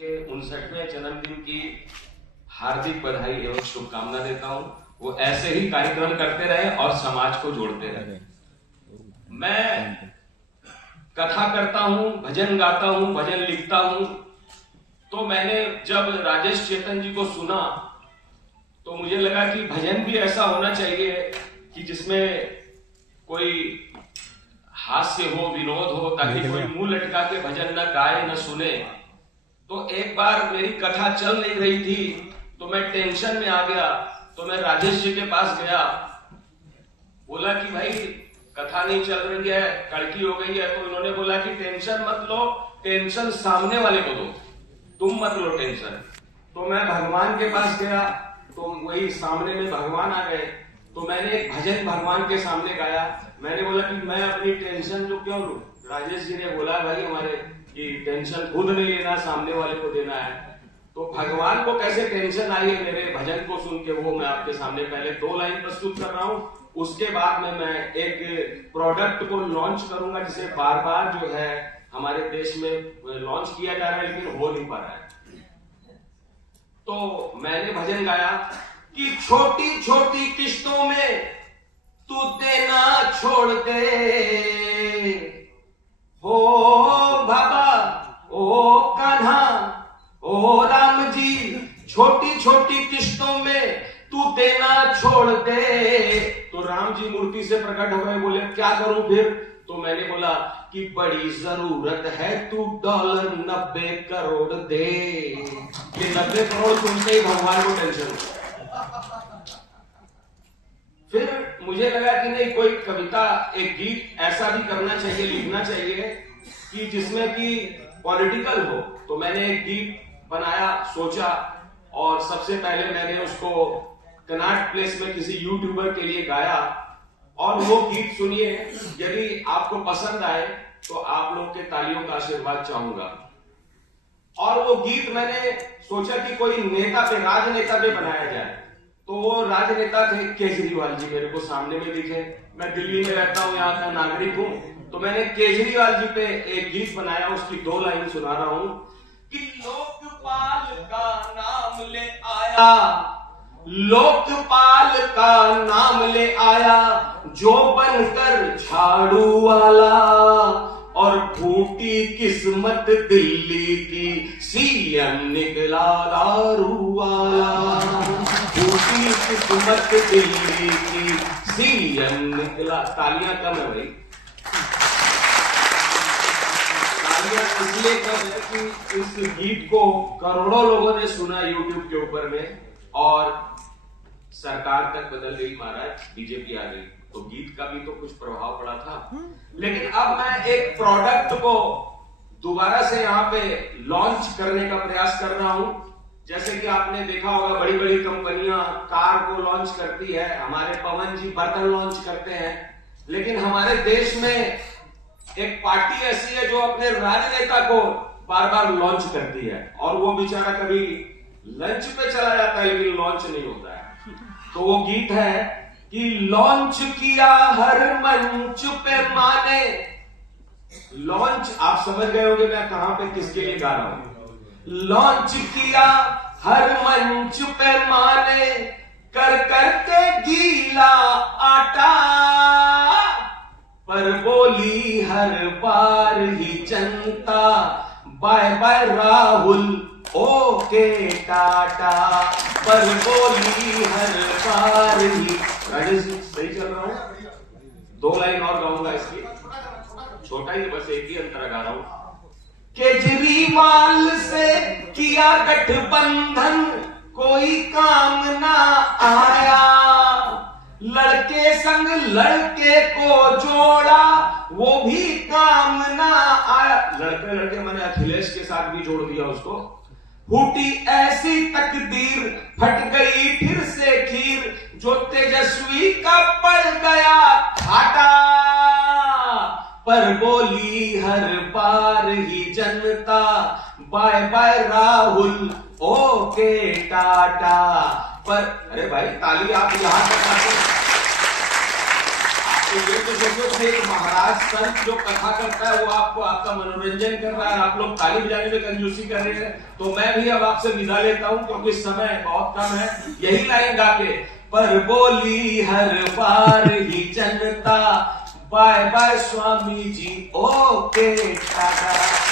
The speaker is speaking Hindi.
के 59वें जन्मदिन की हार्दिक बधाई एवं शुभकामना देता हूं। वो ऐसे ही कार्यक्रम करते रहे और समाज को जोड़ते रहे। मैं कथा करता हूं, भजन गाता हूं, भजन लिखता हूं। तो मैंने जब राजेश चेतन जी को सुना तो मुझे लगा कि भजन भी ऐसा होना चाहिए कि जिसमें कोई हास्य हो, विनोद हो, ताकि कोई मुंह लटका के भजन न गाए न सुने। तो एक बार मेरी कथा चल नहीं रही थी तो मैं टेंशन में आ गया। तो मैं राजेश जी के पास गया, बोला कि भाई कथा नहीं चल रही है, कड़की हो गई है। तो इन्होंने बोला कि टेंशन मत लो, टेंशन सामने वाले को दो, तुम मत लो टेंशन। तो मैं भगवान के पास गया तो वही सामने में भगवान आ गए। तो मैंने एक भजन भगवान के सामने गाया। मैंने बोला कि मैं अपनी टेंशन जो क्यों लूं। राजेश जी ने बोला भाई हमारे कि टेंशन खुद नहीं लेना, सामने वाले को देना है। तो भगवान को कैसे टेंशन आई है मेरे भजन को सुन के, वो मैं आपके सामने पहले 2 लाइन प्रस्तुत कर रहा हूं। उसके बाद में मैं एक प्रोडक्ट को लॉन्च करूंगा जिसे बार बार जो है हमारे देश में लॉन्च किया जा रहा है लेकिन हो नहीं पा रहा है। तो मैंने भजन गाया कि छोटी छोटी किश्तों में तू देना छोड़ दे, हो बाबा ओ कान्हा ओ राम जी, छोटी छोटी किश्तों में तू देना छोड़ दे। तो राम जी मूर्ति से प्रकट हो गए, बोले क्या करूं फिर। तो मैंने बोला कि बड़ी जरूरत है तू $90 करोड़ दे। ये 90 करोड़ सुनते ही भगवान को टेंशन। फिर मुझे लगा कि नहीं, कोई कविता, एक गीत ऐसा भी करना चाहिए, लिखना चाहिए कि जिसमें कि पॉलिटिकल हो। तो मैंने एक गीत बनाया, सोचा, और सबसे पहले मैंने उसको कनाट प्लेस में किसी यूट्यूबर के लिए गाया। और वो गीत सुनिए, यदि आपको पसंद आए तो आप लोग के तालियों का आशीर्वाद चाहूंगा। और वो गीत मैंने सोचा कि कोई नेता पे, राजनेता पे बनाया जाए। तो वो राजनेता थे केजरीवाल जी, मेरे को सामने में दिखे। मैं दिल्ली में रहता हूं, यहाँ का नागरिक हूं। तो मैंने केजरीवाल जी पे एक गीत बनाया, उसकी 2 लाइन सुना रहा हूं कि लोकपाल का नाम ले आया, लोकपाल का नाम ले आया, जो बनकर झाड़ू वाला, और फूटी किस्मत दिल्ली की, सीएम निकला दारू वाला। फूटी किस्मत दिल्ली की, सीएम निकला। तालियां कम है भाई, तालियां इसलिए कम है कि इस गीत को करोड़ों लोगों ने सुना यूट्यूब के ऊपर में, और सरकार तक बदल गई महाराज, बीजेपी आ गई। तो गीत का भी तो कुछ प्रभाव पड़ा था। लेकिन अब मैं एक प्रोडक्ट को दोबारा से यहाँ पे लॉन्च करने का प्रयास कर रहा हूं। जैसे कि आपने देखा होगा बड़ी बड़ी कंपनियां कार को लॉन्च करती है, हमारे पवन जी बर्तन लॉन्च करते हैं। लेकिन हमारे देश में एक पार्टी ऐसी है जो अपने राजनेता को बार बार लॉन्च करती है, और वो बेचारा कभी लंच पे चला जाता है लेकिन लॉन्च नहीं होता है। तो वो गीत है कि लॉन्च किया हर मंच पे माने। लॉन्च आप समझ गए होंगे मैं कहां पे किसके लिए गा रहा हूं। लॉन्च किया हर मंच पे माने, कर करके गीला आटा, पर बोली हर बार ही जनता, bye bye Rahul okay ta-ta, पर बोली हर बार ही। राजेश जी सही चल रहा हूं, 2 लाइन और गाऊंगा इसकी, छोटा ही, बस एक ही अंतरा गा रहा हूं। केजरीवाल से किया गठबंधन, कोई काम ना आया, लड़के संग लड़के को जोड़ा, वो भी काम ना आया। लड़के लड़के मैंने अखिलेश के साथ भी जोड़ दिया उसको। फूटी ऐसी तकदीर, फट गई फिर से खीर, जो तेजस्वी का पड़ गया घाटा, पर बोली हर बार ही जनता, bye bye Rahul okay ta-ta. पर अरे भाई ताली आप यहां तक आते, तो ये तो सोचो एक महाराज संत जो कथा करता है वो आपको आपका मनोरंजन कर रहा है, आप लोग ताली बजाने में कंजूसी कर रहे हैं। तो मैं भी अब आपसे विदा लेता हूं क्योंकि समय बहुत कम है। यही लाइन गा के, पर बोली हर बार ही जनता, bye bye Swami ji, okay Tata.